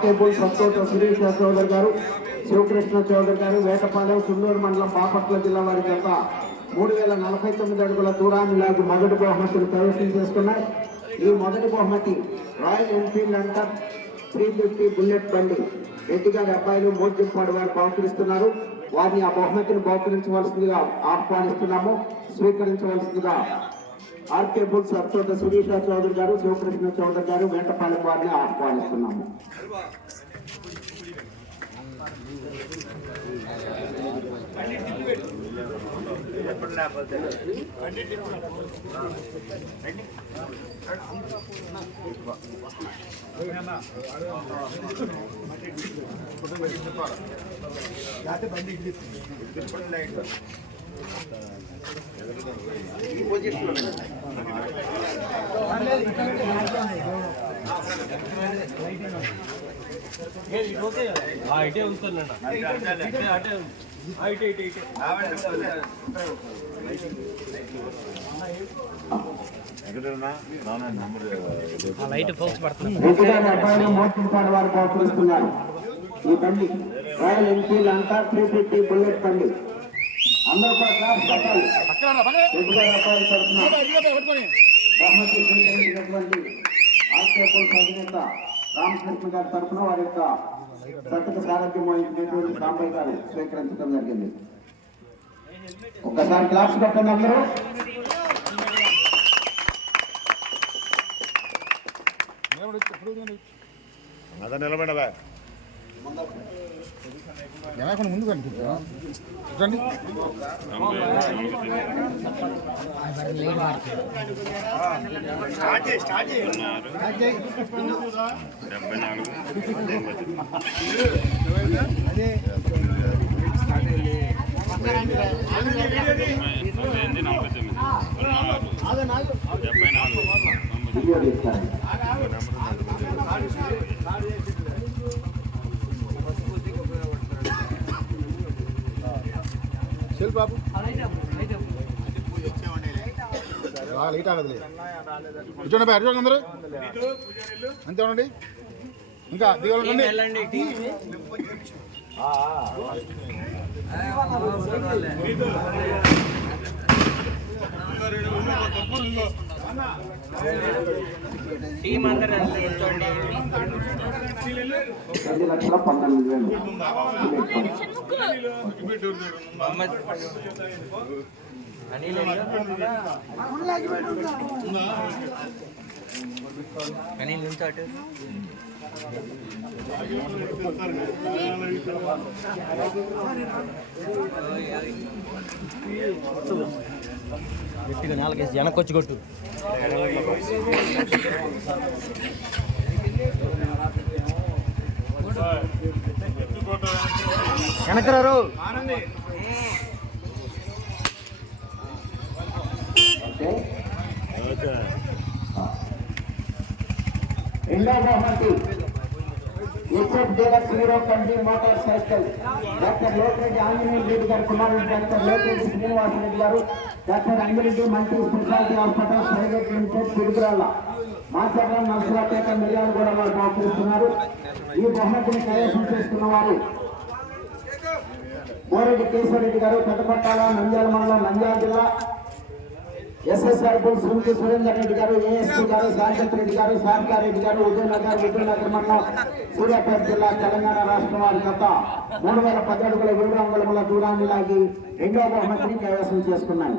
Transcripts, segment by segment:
సత్తోట సురేష్ చౌదరి గారు, శివకృష్ణ చౌదరి గారు, వేటపాలెం, సున్నూరు మండలం, బాపట్ల జిల్లా వారి చేత 3049 అడుగుల దూరాన్ని లాగి మొదటి బహుమతిని ప్రవేశం చేసుకున్నాయి. ఈ మొదటి బహుమతి రాయల్ ఎన్ఫీల్డ్ అంటర్ 350 బుల్లెట్ బండి రెడ్డి గారి అబ్బాయిలు మోర్జింపాడు వారు బహుకరిస్తున్నారు. వారిని ఆ బహుమతిని బహుకరించవలసిందిగా ఆహ్వానిస్తున్నాము. స్వీకరించవలసిందిగా ఆర్కే బుల్స్ సత్తోట సురేష్ చౌదరి గారు, శివకృష్ణ చౌదరి గారు, వేటపాలెం వారిని ఆహ్వానిస్తున్నాము. ఇటే ఉంచుతాను లైట్ ఫోక్స్ పడుతుంది. ఈ బండి రాయల్ ఎన్ఫీల్డ్ అంటార్ 350 బుల్లెట్ బండి. అందరూ కూడా క్లాస్ పెట్టాలి. బహుమతి స్వీకరించినటువంటి ఆర్కేపుల్ అధినేత రామకృష్ణ గారి తరఫున వారి యొక్క సతక సారథ్యం వహించినటువంటి రాంబాయ్ గారు స్వీకరించడం జరిగింది. ఒక్కసారి క్లాస్ పెట్టండి అందరూ. అదే నిలబడవా ముందు కనిపిస్తుంది. బాబు లైట్ ఆగదు. కూర్చోండి అర్జున్ అందరూ అంతే ఉండండి. ఇంకా దిగాలండి. టీం అందరూ కూర్చోండి. 10,000 అనిల్ నుంచి అటు గట్టిగా నాలుగేసి వెనక్కొచ్చి కొట్టు. వెనకరారు. రెండో బహుమతి ఎస్ఎఫ్ డీలక్స్ హీరో కంటి motor cycle doctor Lokireddy Anjaneya Reddy garu కుమారుడు doctor Lokireddy Srinivasareddy garu, doctor Angireddy multi speciality hospital private limited Piduguralla Macherla Narsaraopeta Miryalaguda వారు బహుకరిస్తున్నారు. ఈ బహుమతిని కైవసం చేసుకున్న వారు మోరెడ్డి కేశవరెడ్డి గారు, పెద్దపట్టాల, నంద్యాల మండలం, నంద్యాల జిల్లా. ఎస్ఎస్ఆర్ బుల్ సుంకి సురేందర్ రెడ్డి గారు, ఏఎస్పీ గారు, సాకేత్ రెడ్డి గారు, సార్కారెడ్డి గారు, విజయనగర్ మండలం, సూర్యాపేట జిల్లా, తెలంగాణ రాష్ట్రం వారి గత 310 అడుగుల 7 అంగుళముల దూరాన్ని లాగి రెండో బహుమతిని కైవసం చేసుకున్నాయి.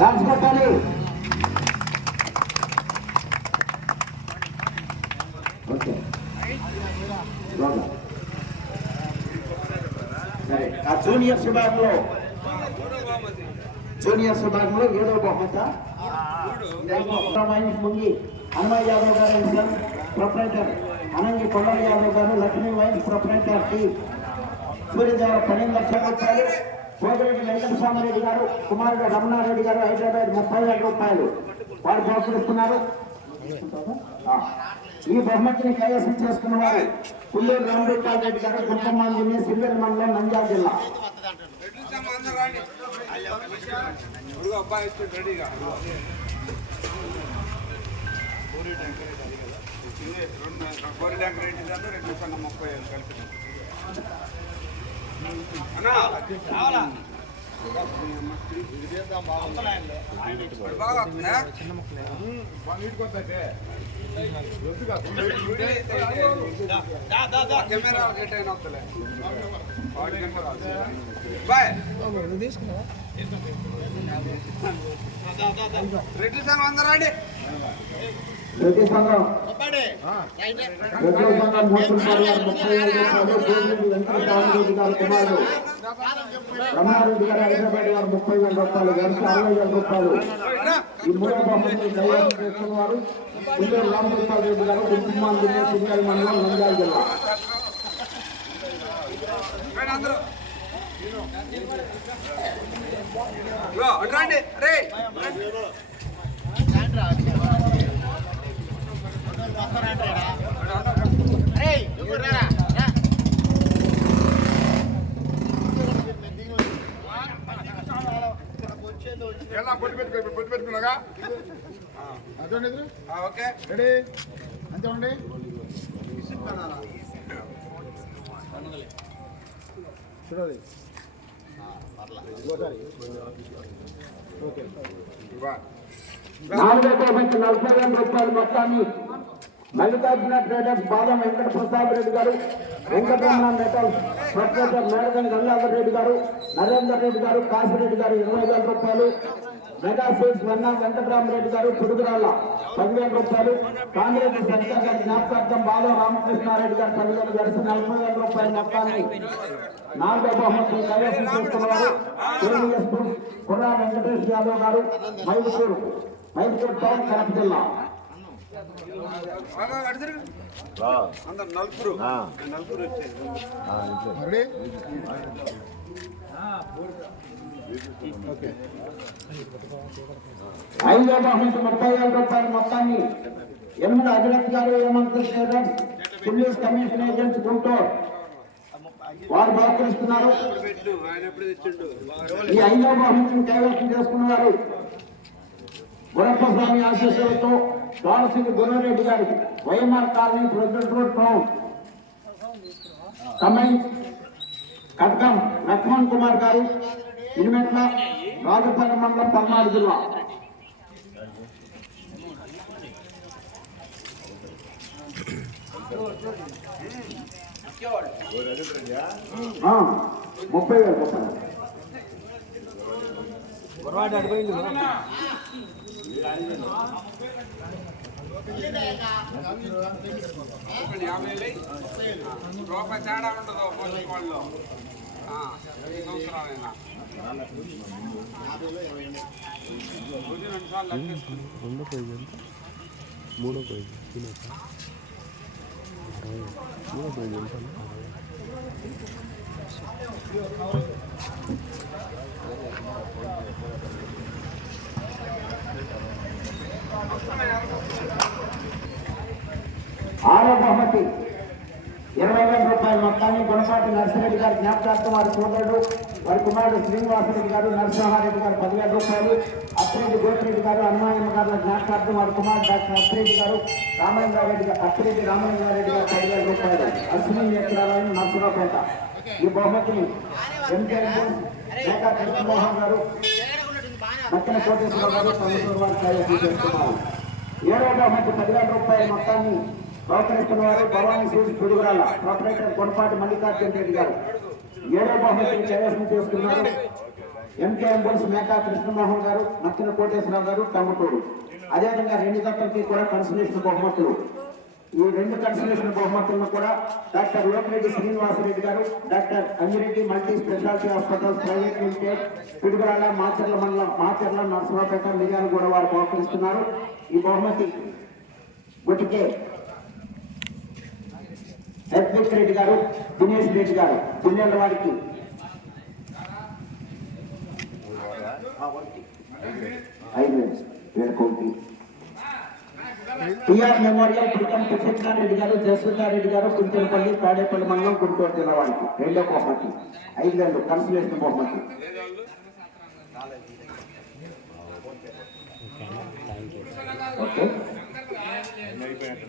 రాజపట్టాలి. ఓకే సరే. ఆ జూనియర్స్ విభాగంలో ఏడో బహుమత ముంగి హనుమయ్య యాదవ్ గారు ప్రొపరేటర్ అనంగి కొండల యాదవ్ గారు, Lakshmi wines proprietor T Suryadeva 12 లక్షల రూపాయలు, కోగిరెడ్డి వెంకటస్వామిరెడ్డి గారు కుమారుడు రమణారెడ్డి గారు హైదరాబాద్ 30,000 రూపాయలు వారు బహుకరిస్తున్నారు. ఈ బహుమతిని కైవసం చేసుకున్న వారు పుల్లూరు రామగోపాల్ రెడ్డి గారు, గుంటమాంజిని, సిల్వర్ మండలం, నంద్యాల జిల్లా. ప్రతి సంఘం వెంకటరామరెడ్డి గారు కుమారుడు రమణారెడ్డి గారు హైదరాబాద్ వారు 30,000 రూపాయలు, వెంకట 60,000 రూపాయలు. ఈ మూడో బహుమతిని కైవసం చేసుకున్న వారు పుల్లూరు రామగోపాల్ రెడ్డి గారు, గుంటమాంజిని, సిల్వర్ మండలం, నంద్యాల జిల్లా. పొట్టు పెట్టుకున్నాగా ఓకే రెడీ అంతే ఉండి చూడాలి. నాలుగో బహుమతి 40,000 రూపాయలు మొత్తాన్ని మల్లికార్జున ట్రేడర్స్ బాదం వెంకట ప్రసాద్ రెడ్డి గారు, వెంకటరమణ మెటల్స్ ప్రొపరేటర్ మేడగన్ గంగాధర్ రెడ్డి గారు, నరేందర్ రెడ్డి గారు, కాశిరెడ్డి గారు 20,000 రూపాయలు. మెగా సీడ్స్ వన్న వెంకటరామరెడ్డి గారు, పుడుగురాళ్ళ 10,000 రూపాయలు. కాంగ్రెస్ శంకర్ గారి జ్ఞాపకార్థం బాదం రామకృష్ణారెడ్డి గారు 10,000 కలిసి 40,000 రూపాయల మొత్తాన్ని నాలుగో బహుమతిని కైవసం చేసుకున్నారు. కుర్రా వెంకటేష్ యాదవ్ గారు, మైదుకూరు టౌన్, కడప జిల్లా. ఐదో బహుమతి 30,000 రూపాయల మొత్తాన్ని ఎనిమిది అధిరత్ గారు, ఏమంత్రి traders, police commission agents, Guntur వారు బహుకరిస్తున్నారు. ఈ ఐదో బహుమతిని కైవసం చేసుకున్నారు గురప్పస్వామి ఆశీస్సులతో దోలసింగ్ గురురెడ్డి గారికి, YMR colony, president road, town. కమెంట్ కట్కం లక్ష్మణ్ కుమార్ గారు, ఇనిమెట్ల, రాజపల్లి మండలం, పల్నాడు జిల్లా. ఆ, 30,000 రూపాయలు. రూపాయి తేడా ఉండదు వాళ్ళు సంవత్సరాలైనా 2 సార్లు మూడో పోయింది మూడో పోయింది. 6వ బహుమతి 20,000 రూపాయల మొత్తాన్ని గుణపాటి నర్సిరెడ్డి గారి జ్ఞాపకార్థం వారి సోదరుడు, వారి కుమారుడు శ్రీనివాసరెడ్డి గారు, నరసింహారెడ్డి గారు 10,000 రూపాయలు. అప్పిరెడ్డి గోపిరెడ్డి గారు, అన్నమాయమ్మ గారి జ్ఞాపకార్థం వారి కుమారుడు డాక్టర్ అప్పిరెడ్డి గారు, రామలింగారెడ్డి గారు, అప్పిరెడ్డి రామలింగారెడ్డి గారు 10,000 రూపాయలు. అశ్విని ఎకరాలను నర్సరావుపేట. ఈ బహుమతిని మేకా కృష్ణమోహన్ గారు, మక్కన కోటేశ్వరరావు గారు, తమిళ వారి కైవసం చేస్తున్నారు. 7వ బహుమతి 10,000 రూపాయల మొత్తాన్ని బహుకరిస్తున్న వారు భవానీ సీడ్స్, పిడుగురాల ప్రొపరేటర్ కొనపాటి మల్లికార్జున రెడ్డి గారు. 7వ బహుమతిని కైవసం చేసుకున్నారు ఎంకేఎం బోల్స్ మేకా కృష్ణమోహన్ గారు, మక్కన కోటేశ్వరరావు గారు, టమటూరు. అదేవిధంగా 2 దత్తలకి కూడా కన్సలేషన్ బహుమతులు. ఈ 2 కన్సలేషన్ బహుమతులను కూడా doctor Lokireddy Srinivasareddy garu, doctor Anji Reddy multi speciality hospital private limited, Piduguralla, Macherla మండలం, మాచర్ల, నరసింహపేట, మిర్యాలగూడ వారు బహుకరిస్తున్నారు. ఈ బహుమతి గుటికే హెడ్విక్ రెడ్డి గారు, దినేష్ రెడ్డి గారు, జిల్లాల వారికి 5,000 వేడుకోండి. టిఆర్ మెమోరియల్ ప్రీతం కృష్ణారెడ్డి గారు, జస్వితారెడ్డి గారు, కుంచెలపల్లి, తాడేపల్లి మండలం, గుంటూరు జిల్లా వారికి 2వ బహుమతి 5,000 కన్సలేషన్ బహుమతి. ఓకే అయిపోయినట్టు